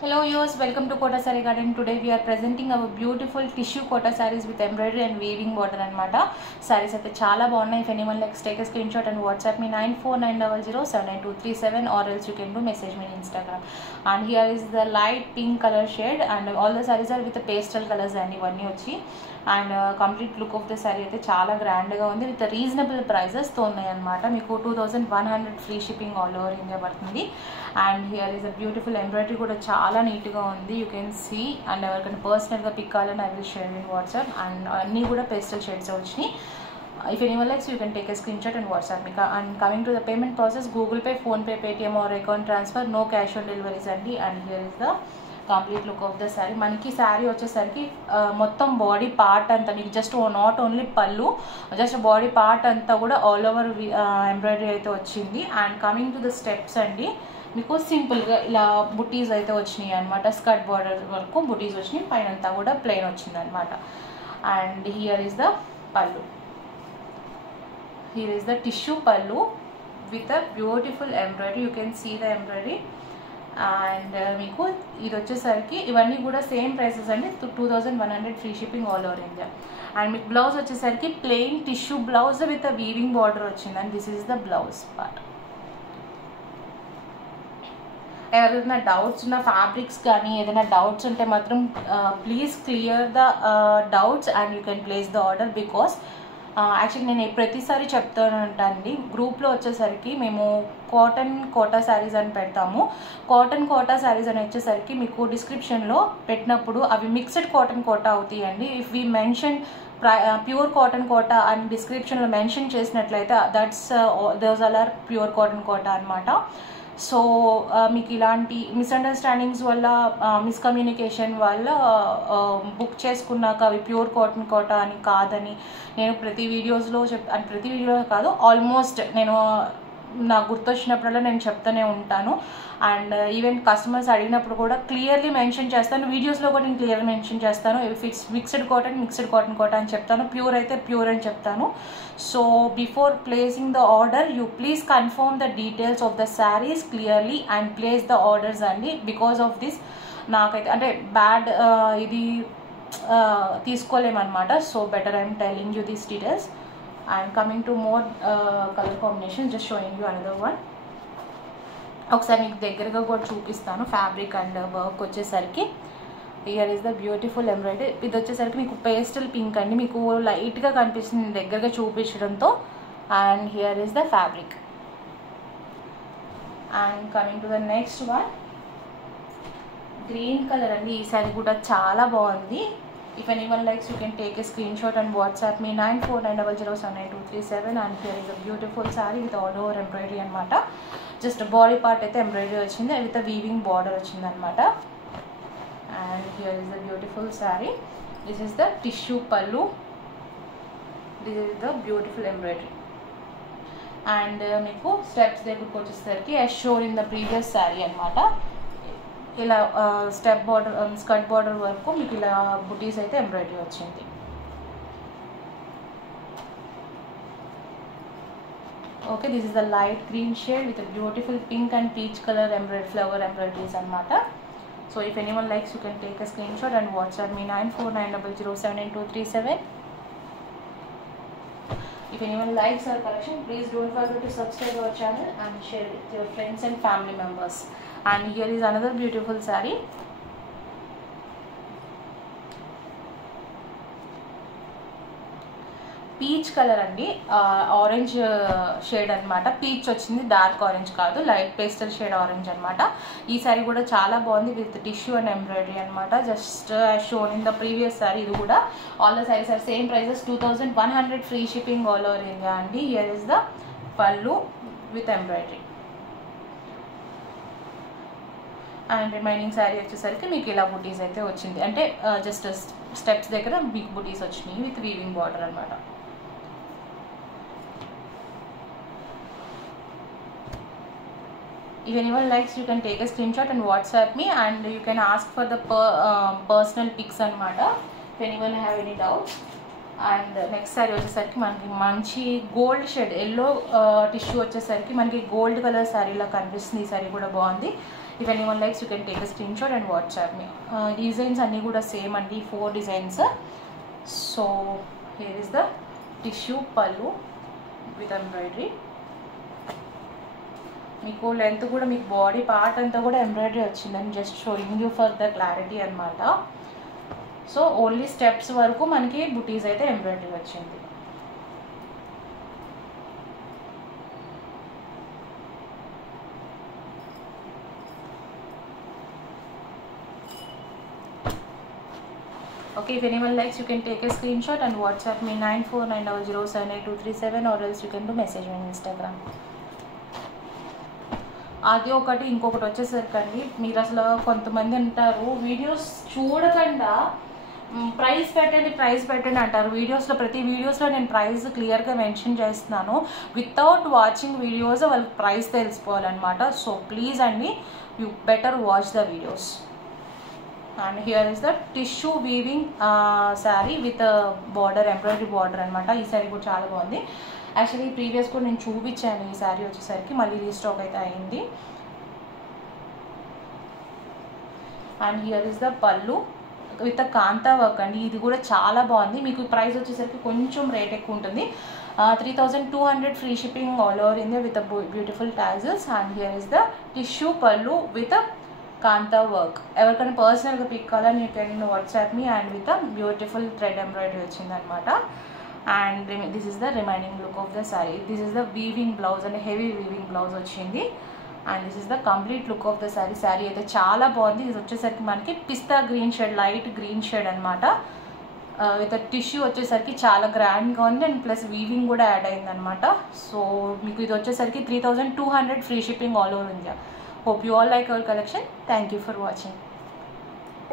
Hello viewers, welcome to Kota Saree Garden. Today we are presenting our beautiful tissue Kota sarees with embroidery and weaving border anamata. Sarees aithe chaala baagunnai. If anyone likes, take a screenshot and WhatsApp me 9490079237 or else you can do message me in Instagram. And here is the light pink color shade and all the sarees are with the pastel colors and ivanni vachi. And complete look of the saree aithe chaala grand ga undi with reasonable prices tho unnai anamata. Meeku 2100 free shipping all over India padutundi. And here is a beautiful embroidery kuda chaala neat ga undi, you can see. And evarkana personal ga pick kaalani I will share in WhatsApp. And anni kuda pastel shades vachini. If anyone likes, you can take a screenshot and WhatsApp me. And coming to the payment process, Google Pay, Phone Pay, Paytm or account transfer, no cash on deliveries andi. And here is the complete look of the saree. Maniki saree vachesariki mottam body part anta meeku just not only pallu, just body part anta kuda all over embroidery aithe vachindi. And coming to the steps andi, మీకు సింపుల్గా ఇలా బుటీస్ అయితే వచ్చినాయి అనమాట. Skirt border వరకు బుటీస్ వచ్చినాయి, పైన అంతా కూడా ప్లెయిన్ వచ్చింది అనమాట. And here is the pallu. Here is the tissue pallu with a beautiful embroidery. You can see the embroidery. And మీకు ఇది వచ్చేసరికి ఇవన్నీ కూడా సేమ్ ప్రైసెస్ అండి, 2100 free shipping all over India. And మీకు బ్లౌజ్ వచ్చేసరికి plain tissue blouse with a weaving border వచ్చింది. And this is the blouse part. ఎవరైనా డౌట్స్ ఉన్న ఫ్యాబ్రిక్స్ కానీ ఏదైనా డౌట్స్ ఉంటే మాత్రం please clear the doubts and you can place the order. Because actually నేను ప్రతిసారి చెప్తానంటండి, గ్రూప్లో వచ్చేసరికి మేము కాటన్ కోటా శారీస్ అని పెడతాము. కాటన్ కోటా శారీస్ అని వచ్చేసరికి మీకు డిస్క్రిప్షన్లో పెట్టినప్పుడు అవి మిక్స్డ్ కాటన్ కోటా అవుతాయండి. If we mention pure cotton Kota అని డిస్క్రిప్షన్లో మెన్షన్ చేసినట్లయితే those are pure cotton Kota అనమాట. సో మీకు ఇలాంటి మిస్అండర్స్టాండింగ్స్ వల్ల మిస్కమ్యూనికేషన్ వల్ల బుక్ చేసుకున్నాక అవి ప్యూర్ కాటన్ కోటా అని కాదని నేను ప్రతి వీడియోస్లో ప్రతి వీడియో కాదు, ఆల్మోస్ట్ నేను నాకు గుర్తొచ్చినప్పుడల్లా నేను చెప్తూనే ఉంటాను. అండ్ ఈవెన్ కస్టమర్స్ అడిగినప్పుడు కూడా క్లియర్లీ మెన్షన్ చేస్తాను, వీడియోస్లో కూడా నేను క్లియర్లీ మెన్షన్ చేస్తాను. If it's mixed cotton Kota అని చెప్తాను, ప్యూర్ అయితే ప్యూర్ అని చెప్తాను. So before placing the order you please confirm the details of the sarees clearly and place the orders అండి. బికాస్ ఆఫ్ దిస్ నాకైతే అంటే బ్యాడ్ ఇది తీసుకోలేమన్నమాట. So better I'm telling you these details. And coming to more color combinations, just showing you another one. ఒకసారి మీకు దగ్గరగా కూడా చూపిస్తాను. ఫ్యాబ్రిక్ అండ్ వర్క్ వచ్చేసరికి here is the beautiful embroidery. ఇది వచ్చేసరికి మీకు పేస్టల్ పింక్ అండి, మీకు లైట్గా కనిపిస్తుంది దగ్గరగా చూపించడంతో. And here is the fabric. And coming to the next one, green colour అండి. ఈ సారీ కూడా చాలా బాగుంది. If anyone likes, you can take a screenshot and WhatsApp me 9490079237. And here is a beautiful saree with all over embroidery anamata. Just body part aithe embroidery vachindi with a weaving border vachindi anamata. And here is the beautiful saree. This is the tissue pallu. This is the beautiful embroidery. And meeku steps దగ్గరకు వచ్చేసరికి as shown in the previous saree anamata. ఇలా step border skirt border వరకు మీకు ఇలా బుటీస్ అయితే embroidery వచ్చింది. Okay, this is the light green shade with beautiful pink and peach colour flower embroideries అనమాట. So if anyone likes you can take a screen shot and WhatsApp me 9490079237. If anyone likes our collection, please don't forget to subscribe our channel and share it with your friends and family members. And here is another beautiful saree. Peach colour అండి, orange shade అనమాట. Peach వచ్చింది, dark orange కాదు, light pastel shade orange అనమాట. ఈ సారీ కూడా చాలా బాగుంది with tissue and embroidery అనమాట. Just shown in the previous saree. ఇది కూడా all the sarees are same prices, 2100 free shipping all over India అండి. Here is the pallu with embroidery. And remaining saree వచ్చేసరికి మీకు ఇలా బుటీస్ అయితే వచ్చింది, అంటే జస్ట్ స్టెప్స్ దగ్గర బిగ్ బుటీస్ వచ్చినాయి విత్ వీవింగ్ బార్డర్ అనమాట. If anyone likes, you can take a screenshot and WhatsApp me and you can ask for the personal pics anamata if anyone have any doubts. And next saree వచ్చేసరికి మనకి మంచి gold shade yellow tissue వచ్చేసరికి మనకి gold colour శారీలా కనిపిస్తుంది. ఈ సారీ కూడా బాగుంది. If anyone likes you can take a screen shot and WhatsApp me. Designs అన్నీ కూడా సేమ్ అండి, 4 designs. So here is the tissue pallu with embroidery. మీకు లెంత్ కూడా మీకు బాడీ పార్ట్ అంతా కూడా ఎంబ్రాయిడరీ వచ్చిందని just showing you for the clarity అనమాట. సో ఓన్లీ స్టెప్స్ వరకు మనకి బుటీస్ అయితే ఎంబ్రాయిడరీ వచ్చింది. Okay, if anyone likes, you can take a screenshot and WhatsApp me 9490078237, or else you can do message me on Instagram. అది ఒకటి. ఇంకొకటి వచ్చేసరికండి, మీరు అసలు కొంతమంది అంటారు వీడియోస్ చూడకుండా ప్రైస్ పెట్టండి అంటారు. వీడియోస్లో ప్రతి వీడియోస్లో నేను ప్రైస్ క్లియర్గా మెన్షన్ చేస్తున్నాను. వితౌట్ వాచింగ్ వీడియోస్ వాళ్ళకి ప్రైస్ తెలిసిపోవాలన్నమాట. సో ప్లీజ్ అండి, you better watch the videos. And here is the tissue weaving sari with border, embroidery border అనమాట. ఈ శారీ కూడా చాలా బాగుంది. యాక్చువల్లీ ప్రీవియస్ కూడా నేను చూపించాను ఈ శారీ వచ్చేసరికి, మళ్ళీ రీస్టాక్ అయితే అయింది. అండ్ హియర్ ఇస్ ద పళ్ళు విత్ కాంతా వర్క్ అండి. ఇది కూడా చాలా బాగుంది. మీకు ప్రైస్ వచ్చేసరికి కొంచెం రేట్ ఎక్కువ ఉంటుంది, 3200 free shipping all over India with beautiful tassels. And here is the tissue pallu with kantha work. ఎవరికైనా పర్సనల్గా పిక్ కావాలని you can WhatsApp me. And with beautiful thread embroidery వచ్చిందనమాట. And this is the remaining look of the saree. This is the weaving blouse and heavy weaving blouse వచ్చింది. And this is the complete look of the saree. Saree అయితే చాలా బాగుంది. ఇది వచ్చేసరికి మనకి పిస్తా green shade, light green shade అనమాట. With tissue వచ్చేసరికి చాలా గ్రాండ్గా ఉంది. అండ్ ప్లస్ వీవింగ్ కూడా యాడ్ అయిందనమాట. సో మీకు ఇది వచ్చేసరికి 3200 free shipping all over India. Hope you all like our collection. Thank you for watching.